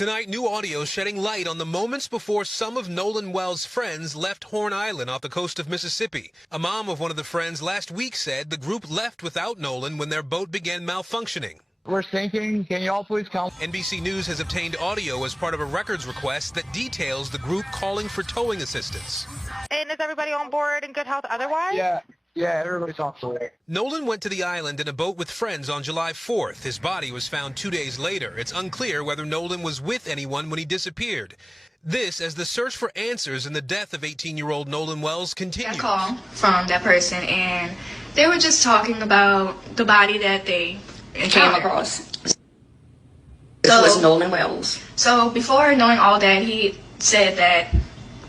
Tonight, new audio shedding light on the moments before some of Nolan Wells' friends left Horn Island off the coast of Mississippi. A mom of one of the friends last week said the group left without Nolan when their boat began malfunctioning. We're sinking. Can you all please come? NBC News has obtained audio as part of a records request that details the group calling for towing assistance. And is everybody on board in good health otherwise? Yeah, everybody's on board. Nolan went to the island in a boat with friends on July 4th. His body was found 2 days later. It's unclear whether Nolan was with anyone when he disappeared. This as the search for answers in the death of 18-year-old Nolan Wells continues. A call from that person, and they were just talking about the body that they came across. This was Nolan Wells. So before knowing all that, he said that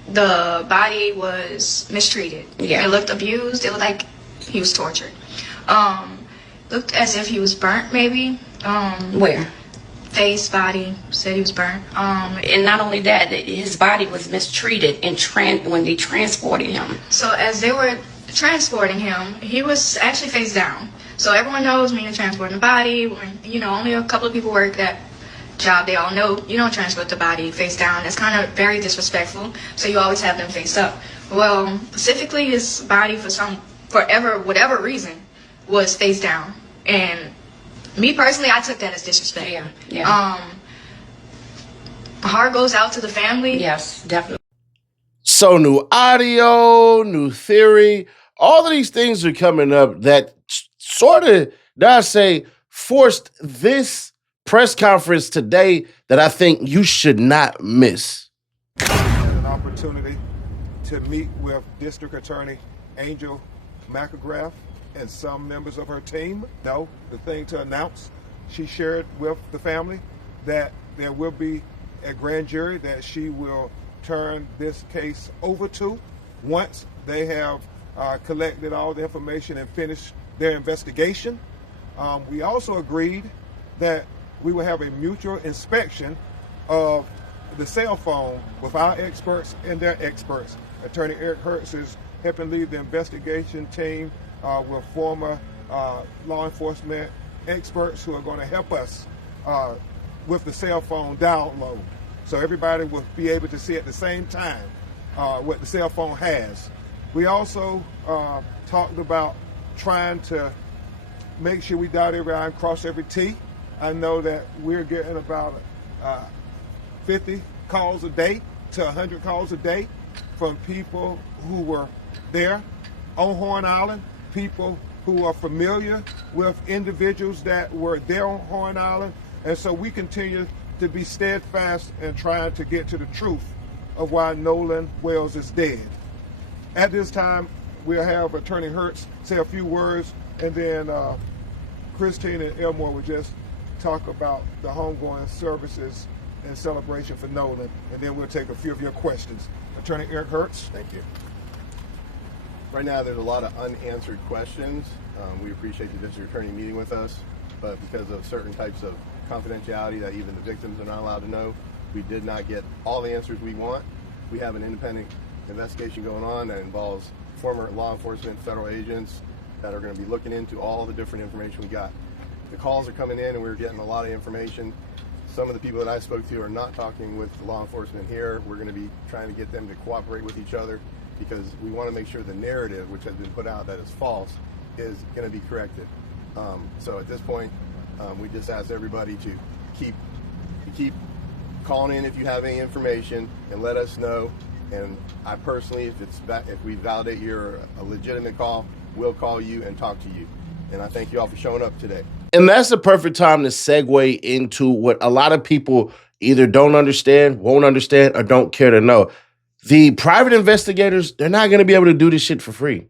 the body was mistreated. Yeah. It looked abused. It looked like he was tortured. Looked as if he was burnt, maybe. Where? Face, body, said he was burnt. And not only that, his body was mistreated and when they transported him. So as they were transporting him, he was actually face down. So everyone knows when you're transporting a body, when, only a couple of people work that job, they all know you don't transport the body face down. That's kind of very disrespectful. So you always have them face up. Well, specifically his body whatever reason was face down. And me personally, I took that as disrespect. Yeah. My heart goes out to the family. Yes, definitely. So new audio, new theory, all of these things are coming up that sort of, dare I say, forced this press conference today that I think you should not miss. An opportunity to meet with District Attorney Angel McElgrath and some members of her team. No, the thing to announce, she shared with the family that there will be a grand jury that she will turn this case over to once they have collected all the information and finished their investigation. We also agreed that we will have a mutual inspection of the cell phone with our experts and their experts. Attorney Eric Hertz is helping lead the investigation team with former law enforcement experts who are going to help us with the cell phone download. So everybody will be able to see at the same time what the cell phone has. We also talked about trying to make sure we dot every I and cross every T. I know that we're getting about 50 calls a day to 100 calls a day from people who were there on Horn Island, people who are familiar with individuals that were there on Horn Island. And so we continue to be steadfast in trying to get to the truth of why Nolan Wells is dead. At this time, we'll have Attorney Hertz say a few words, and then Christine and Elmore will just talk about the homegoing services and celebration for Nolan, and then we'll take a few of your questions. Attorney Eric Hertz. Thank you. Right now, there's a lot of unanswered questions. We appreciate the district attorney meeting with us, but because of certain types of confidentiality that even the victims are not allowed to know, we did not get all the answers we want. We have an independent investigation going on that involves former law enforcement, federal agents that are going to be looking into all the different information we got. The calls are coming in and we're getting a lot of information. Some of the people that I spoke to are not talking with the law enforcement here. We're going to be trying to get them to cooperate with each other because we want to make sure the narrative, which has been put out that is false, is going to be corrected. So at this point, we just ask everybody to keep calling in if you have any information and let us know. And I personally, if we validate you're a legitimate call, we'll call you and talk to you. And I thank you all for showing up today. And that's the perfect time to segue into what a lot of people either don't understand, won't understand, or don't care to know. The private investigators, they're not going to be able to do this shit for free.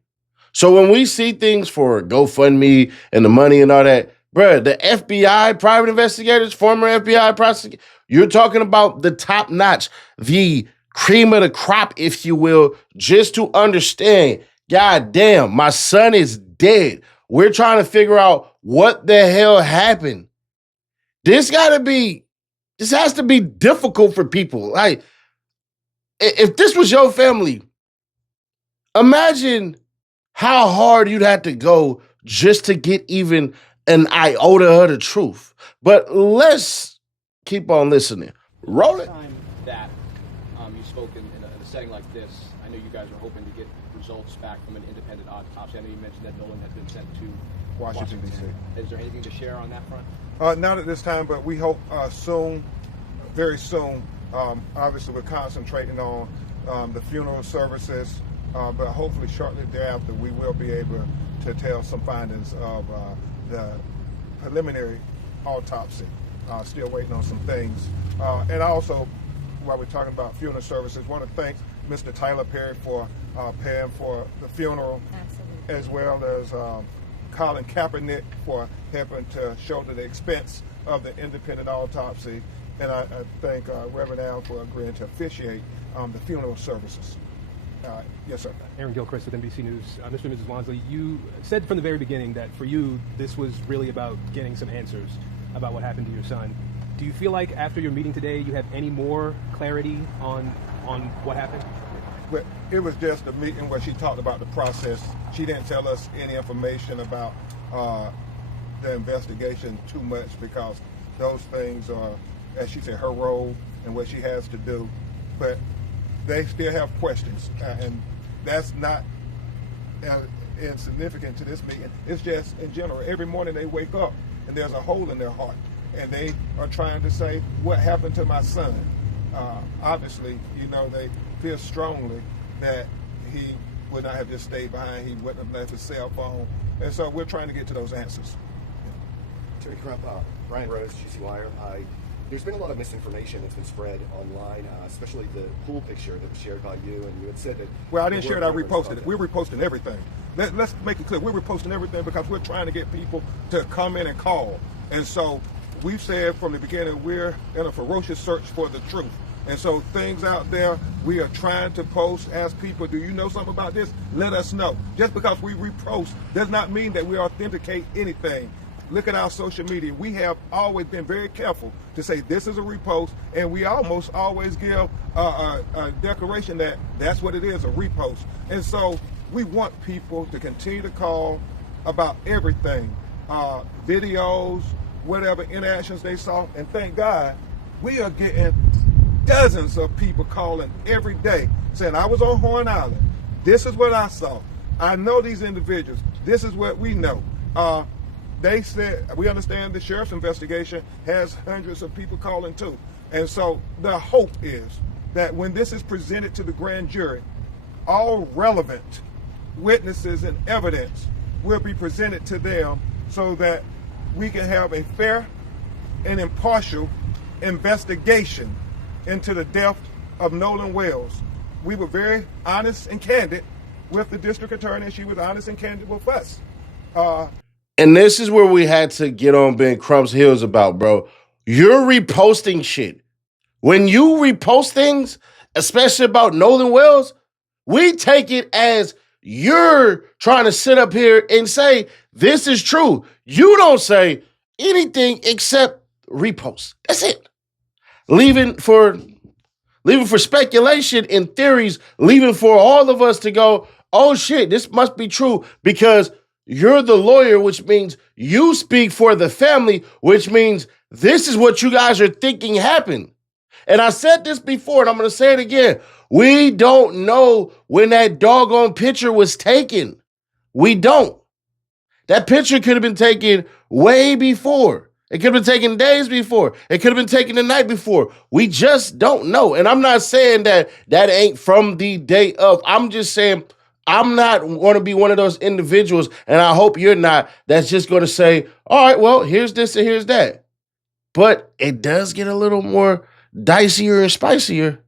So when we see things for GoFundMe and the money and all that, bruh, the FBI private investigators, former FBI prosecutors, you're talking about the top notch, the cream of the crop, if you will, just to understand, God damn, my son is dead. We're trying to figure out what the hell happened. This has to be difficult for people. Like, if this was your family, imagine how hard you'd have to go just to get even an iota of the truth. But let's keep on listening. Roll it. Time that you spoke in a setting like this, I know you guys are hoping to get results back from an independent autopsy. I know you mentioned that Nolan has been sent to Washington, D.C. Is there anything to share on that front? Not at this time, but we hope soon, very soon. Obviously, we're concentrating on the funeral services, but hopefully shortly thereafter, we will be able to tell some findings of the preliminary autopsy. Still waiting on some things. And also, while we're talking about funeral services, want to thank Mr. Tyler Perry for paying for the funeral, as well as Colin Kaepernick for helping to shoulder the expense of the independent autopsy. And I thank Reverend Al for agreeing to officiate the funeral services. Yes, sir. Aaron Gilchrist with NBC News. Mr. and Mrs. Wansley, you said from the very beginning that for you, this was really about getting some answers about what happened to your son. Do you feel like after your meeting today, you have any more clarity on what happened? But it was just a meeting where she talked about the process. She didn't tell us any information about the investigation too much, because those things are, as she said, her role and what she has to do. But they still have questions, and that's not insignificant to this meeting. It's just in general. Every morning they wake up and there's a hole in their heart, and they are trying to say, what happened to my son? Obviously, they feel strongly that he would not have just stayed behind. He wouldn't have left his cell phone. And so we're trying to get to those answers. Terry Crump, Brian Rose, GC Wire. There's been a lot of misinformation that's been spread online, especially the pool picture that was shared by you, and you had said that... Well, I didn't share it, I reposted it. We're reposting everything. Let's make it clear, we're reposting everything because we're trying to get people to come in and call. And so we've said from the beginning, we're in a ferocious search for the truth. And so things out there, we are trying to post, ask people, do you know something about this? Let us know. Just because we repost does not mean that we authenticate anything. Look at our social media. We have always been very careful to say this is a repost, and we almost always give a declaration that that's what it is, a repost. And so we want people to continue to call about everything, videos, whatever interactions they saw. And thank God, we are getting dozens of people calling every day saying, I was on Horn Island. This is what I saw. I know these individuals. This is what we know. They said, we understand the sheriff's investigation has hundreds of people calling too. And so the hope is that when this is presented to the grand jury, all relevant witnesses and evidence will be presented to them so that we can have a fair and impartial investigation into the death of Nolan Wells. We were very honest and candid with the district attorney, and she was honest and candid with us. And this is where we had to get on Ben Crump's heels about, bro. You're reposting shit. When you repost things, especially about Nolan Wells, we take it as you're trying to sit up here and say, this is true. You don't say anything except repost. That's it. Leaving for speculation and theories, leaving for all of us to go, oh shit, this must be true because you're the lawyer, which means you speak for the family, which means this is what you guys are thinking happened. And I said this before, and I'm going to say it again. We don't know when that doggone picture was taken. We don't. That picture could have been taken way before. It could have been taken days before. It could have been taken the night before. We just don't know. And I'm not saying that ain't from the day of. I'm just saying I'm not going to be one of those individuals, and I hope you're not, that's just going to say, all right, well, here's this and here's that. But it does get a little more dicier and spicier.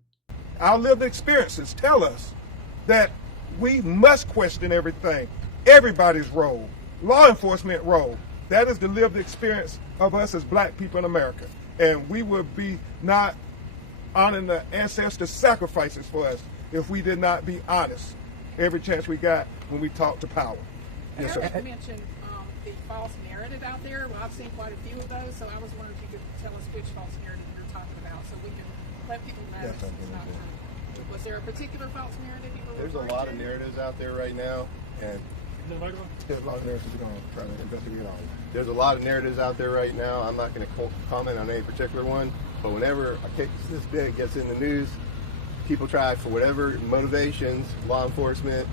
Our lived experiences tell us that we must question everything, everybody's role, law enforcement role. That is the lived experience of us as black people in America. And we would be not honoring the ancestors' sacrifices for us if we did not be honest every chance we got when we talk to power. Yes, sir. You mentioned the false narrative out there. Well, I've seen quite a few of those, so I was wondering if you could tell us which false narrative you're talking about so we can let people know it's not true. Was there a particular false narrative you were There's a lot of narratives out there right now, and There's a lot of narratives we're going to try to investigate all. there's a lot of narratives out there right now. I'm not going to comment on any particular one, But whenever a case this big gets in the news, people try, for whatever motivations, law enforcement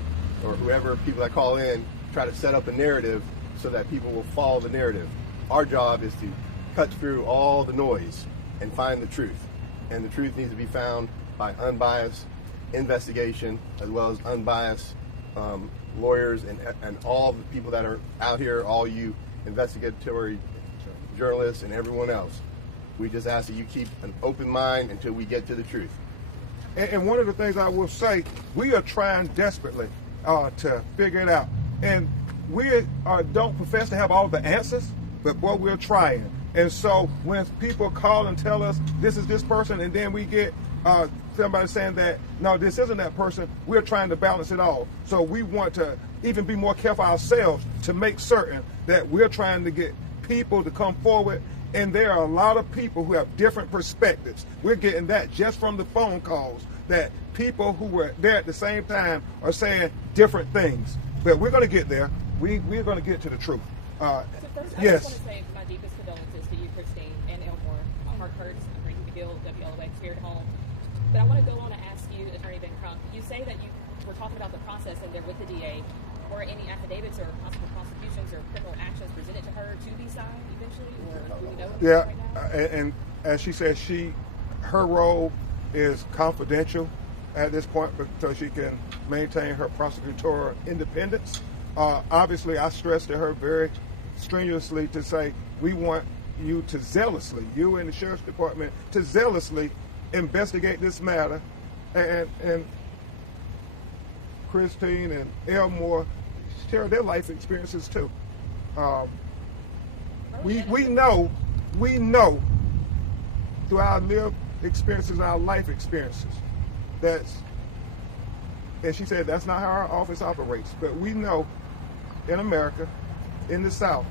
or whoever, people that call in, try to set up a narrative so that people will follow the narrative. Our job is to cut through all the noise and find the truth. And the truth needs to be found by unbiased investigation, as well as unbiased lawyers and all the people that are out here, all you investigatory journalists and everyone else. We just ask that you keep an open mind until we get to the truth. And one of the things I will say, we are trying desperately to figure it out. And we don't profess to have all the answers, but boy, we're trying. And so when people call and tell us this is this person, and then we get somebody saying that, no, this isn't that person, we're trying to balance it all. So we want to even be more careful ourselves to make certain that we're trying to get people to come forward. And there are a lot of people who have different perspectives. We're getting that just from the phone calls, that people who were there at the same time are saying different things. But we're going to get there. We're going to get to the truth. So first, I yes. just want to say my deepest condolences to you, Christine, and Elmore. My heart hurts. I'm ready to feel WLOA spirit home. But I want to go on and ask you, Attorney Ben Crump, you say that you were talking about the process and there with the DA. Or any affidavits or possible prosecutions or criminal actions presented to her to be signed eventually, or do we know? Yeah, right now? and as she said, her role is confidential at this point, so she can maintain her prosecutorial independence. Obviously, I stressed to her very strenuously to say we want you to zealously, you and the Sheriff's Department, to zealously investigate this matter, and Christine and Elmore share their life experiences too. We know through our lived experiences, our life experiences, and she said that's not how our office operates, but we know in America, in the South,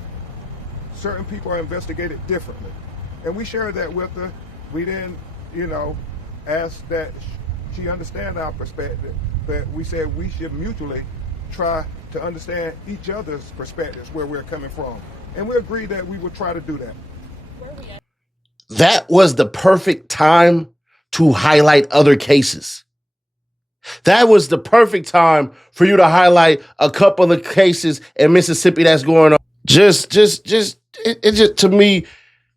certain people are investigated differently. And we shared that with her. We didn't, ask that she understand our perspective, but we said we should mutually try to understand each other's perspectives, where we're coming from. And we agreed that we would try to do that. That was the perfect time to highlight other cases. That was the perfect time for you to highlight a couple of cases in Mississippi that's going on. It just, to me,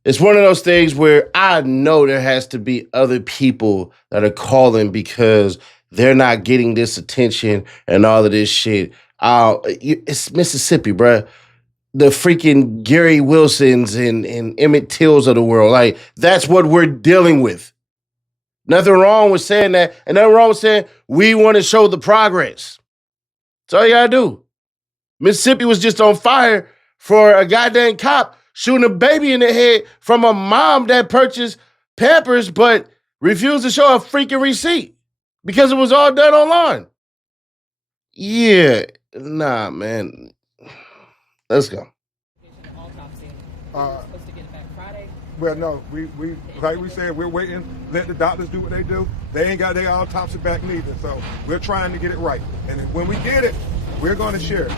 it's one of those things where I know there has to be other people that are calling because they're not getting this attention and all of this shit. It's Mississippi, bruh. The freaking Gary Wilsons and Emmett Tills of the world. Like, that's what we're dealing with. Nothing wrong with saying that, and nothing wrong with saying we want to show the progress. That's all you gotta do. Mississippi was just on fire for a goddamn cop shooting a baby in the head from a mom that purchased Pampers but refused to show a freaking receipt because it was all done online. Yeah, nah, man. Let's go. Well, no, we like we said, we're waiting. Let the doctors do what they do. They ain't got their autopsy back neither, so we're trying to get it right. And when we get it, we're going to share it.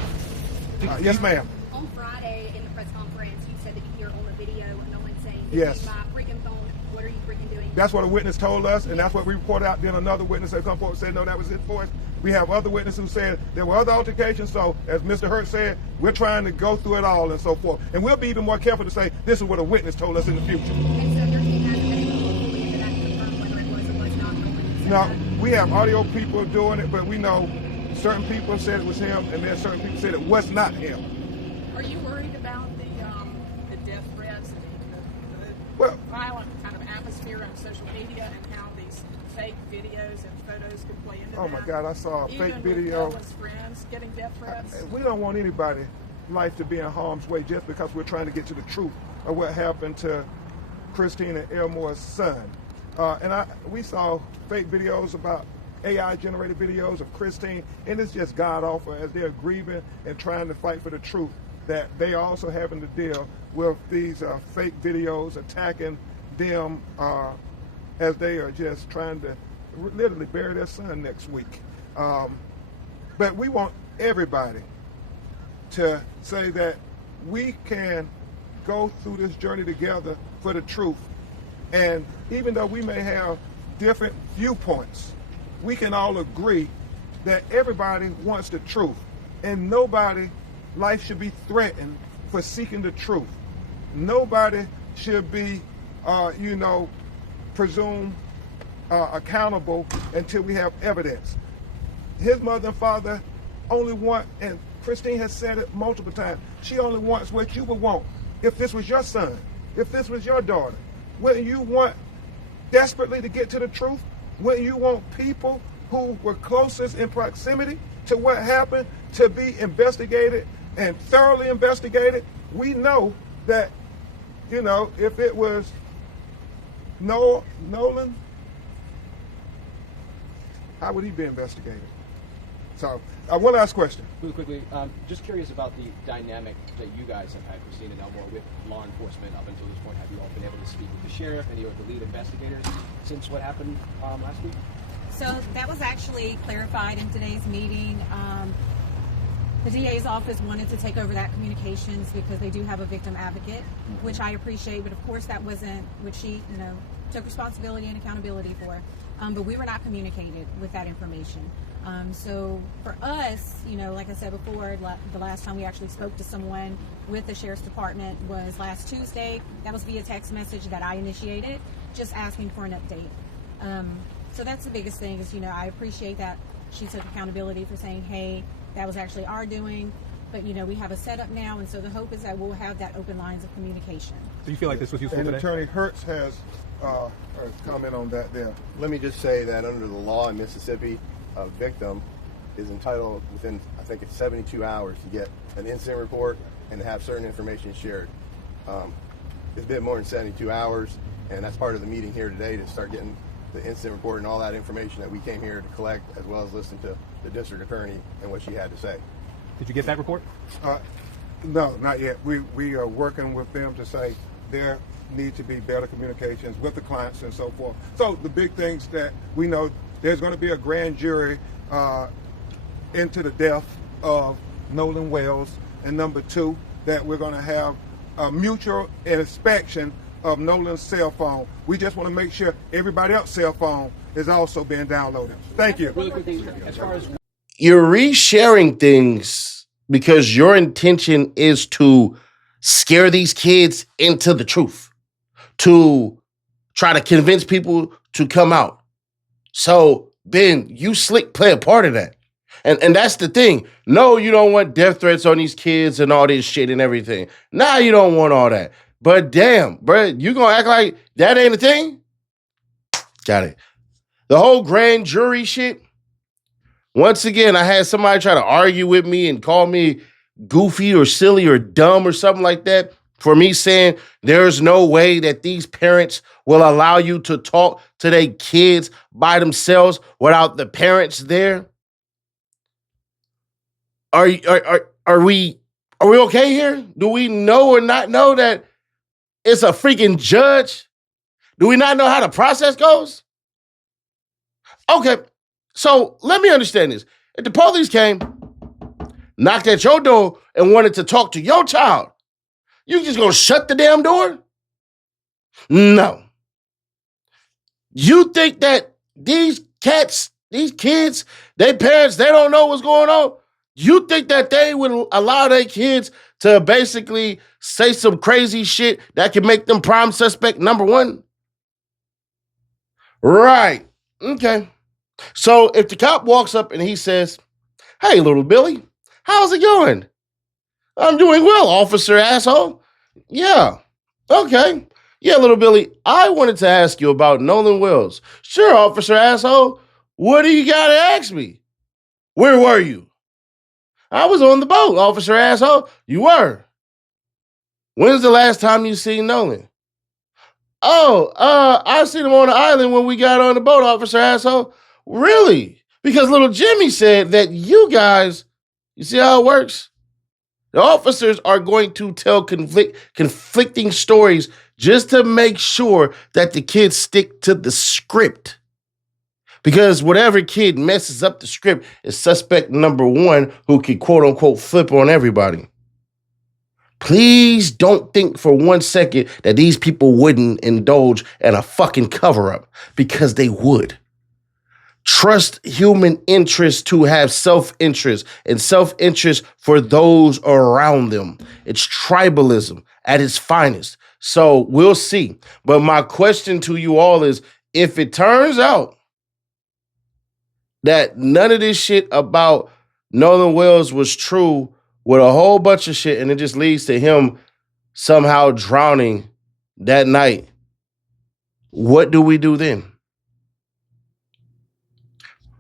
Yes, ma'am. On Friday in the press conference, you said that you hear on the video Nolan saying, yes, my freaking phone, what are you freaking doing? That's what a witness told us, and that's what we reported out. Then another witness had come forward and said, no, that was his voice. We have other witnesses who said there were other altercations, so as Mr. Hurt said, we're trying to go through it all and so forth. And we'll be even more careful to say this is what a witness told us in the future. And so your team hasn't been able to fully into that to confirm whether it was or was not Nolan? No, we have audio people doing it, but we know certain people said it was him, and then certain people said it was not him. Are you worried about the death threats and the violent kind of atmosphere on social media and how these fake videos and photos could play into that? Oh my God, I saw a fake video. Even with friends getting death threats? We don't want anybody's life to be in harm's way just because we're trying to get to the truth of what happened to Christine and Elmore's son. We saw fake videos about AI-generated videos of Christine, and it's just god-awful as they're grieving and trying to fight for the truth, that they are also having to deal with these fake videos attacking them as they are just trying to literally bury their son next week. But we want everybody to say that we can go through this journey together for the truth And even though we may have different viewpoints, we can all agree that everybody wants the truth, and nobody life should be threatened for seeking the truth. Nobody should be, presumed accountable until we have evidence. His mother and father only want, and Christine has said it multiple times, she only wants what you would want. If this was your son, if this was your daughter, wouldn't you want desperately to get to the truth? Wouldn't you want people who were closest in proximity to what happened to be investigated and thoroughly investigated? We know that, if it was Nolan, how would he be investigated? So, one last question. Really quickly, just curious about the dynamic that you guys have had, Christine and Elmore, with law enforcement up until this point. Have you all been able to speak with the sheriff, any of the lead investigators, since what happened last week? So that was actually clarified in today's meeting. The DA's office wanted to take over that communications because they do have a victim advocate, which I appreciate, but of course that wasn't what she, took responsibility and accountability for. But we were not communicated with that information. So for us, like I said before, the last time we actually spoke to someone with the Sheriff's Department was last Tuesday. That was via text message that I initiated, just asking for an update. So that's the biggest thing is, I appreciate that she took accountability for saying, hey, that was actually our doing. But, we have a setup now, and so the hope is that we'll have that open lines of communication. Do you feel like this was useful and today? Attorney Hertz has a comment on that there. Let me just say that under the law in Mississippi, a victim is entitled within, I think it's 72 hours to get an incident report and to have certain information shared. It's been more than 72 hours, and that's part of the meeting here today to start getting the incident report and all that information that we came here to collect, as well as listen to the district attorney and what she had to say. Did you get that report? No, not yet. We are working with them to say there need to be better communications with the clients and so forth. So the big things that we know, there's going to be a grand jury into the death of Nolan Wells, and number two, that we're going to have a mutual inspection of Nolan's cell phone. We just want to make sure everybody else's cell phone is also being downloaded. Thank you. Really quickly, as far as You're resharing things because your intention is to scare these kids into the truth, to try to convince people to come out. So, Ben, you slick play a part of that. And that's the thing. No, you don't want death threats on these kids and all this shit and everything. Nah, you don't want all that. But damn, bro, you gonna act like that ain't a thing? Got it. The whole grand jury shit. Once again, I had somebody try to argue with me and call me goofy or silly or dumb or something like that for me saying there's no way that these parents will allow you to talk to their kids by themselves without the parents there. Are we okay here? Do we know or not know that it's a freaking judge? Do we not know how the process goes? Okay, so let me understand this. If the police came, knocked at your door, and wanted to talk to your child, you just gonna shut the damn door? No. You think that these cats, these kids, their parents, they don't know what's going on? You think that they would allow their kids to basically say some crazy shit that can make them prime suspect number one? Right. Okay. So if the cop walks up and he says, "Hey, little Billy, how's it going?" "I'm doing well, officer asshole." "Yeah. Okay. Yeah, little Billy, I wanted to ask you about Nolan Wells." "Sure, officer asshole. What do you got to ask me?" "Where were you?" "I was on the boat, officer asshole." "You were? When's the last time you seen Nolan?" "Oh, I seen him on the island when we got on the boat, officer asshole." "Really? Because little Jimmy said that you guys," you see how it works? The officers are going to tell conflicting stories just to make sure that the kids stick to the script. Because whatever kid messes up the script is suspect number one who can quote unquote flip on everybody. Please don't think for 1 second that these people wouldn't indulge in a fucking cover-up, because they would. Trust human interest to have self-interest, and self-interest for those around them. It's tribalism at its finest. So we'll see. But my question to you all is, if it turns out that none of this shit about Nolan Wells was true with a whole bunch of shit, and it just leads to him somehow drowning that night, what do we do then?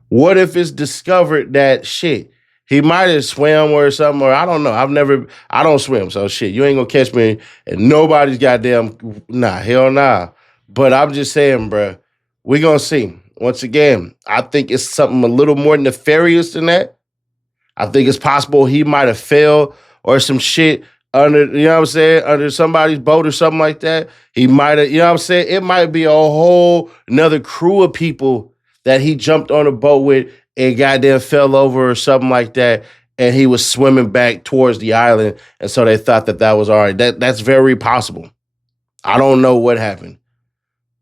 What if it's discovered that shit, he might have swam or something, or I don't know. I don't swim, so shit, you ain't gonna catch me and nobody's goddamn, nah, hell nah. But I'm just saying, bruh, we gonna see. Once again, I think it's something a little more nefarious than that. I think it's possible he might have fell or some shit under, you know what I'm saying, under somebody's boat or something like that. He might have, you know what I'm saying? It might be a whole another crew of people that he jumped on a boat with and goddamn fell over or something like that, and he was swimming back towards the island, and so they thought that was all right. That's very possible. I don't know what happened,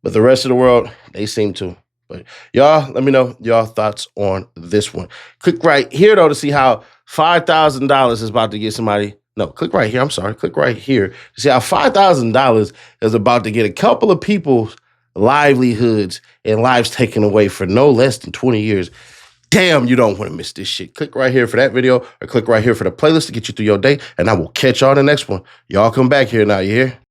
but the rest of the world, they seem to. But y'all, let me know y'all thoughts on this one. Click right here, though, to see how $5,000 is about to get somebody. No, click right here. I'm sorry. Click right here to see how $5,000 is about to get a couple of people's livelihoods and lives taken away for no less than 20 years. Damn, you don't want to miss this shit. Click right here for that video, or click right here for the playlist to get you through your day, and I will catch y'all in the next one. Y'all come back here now, you hear?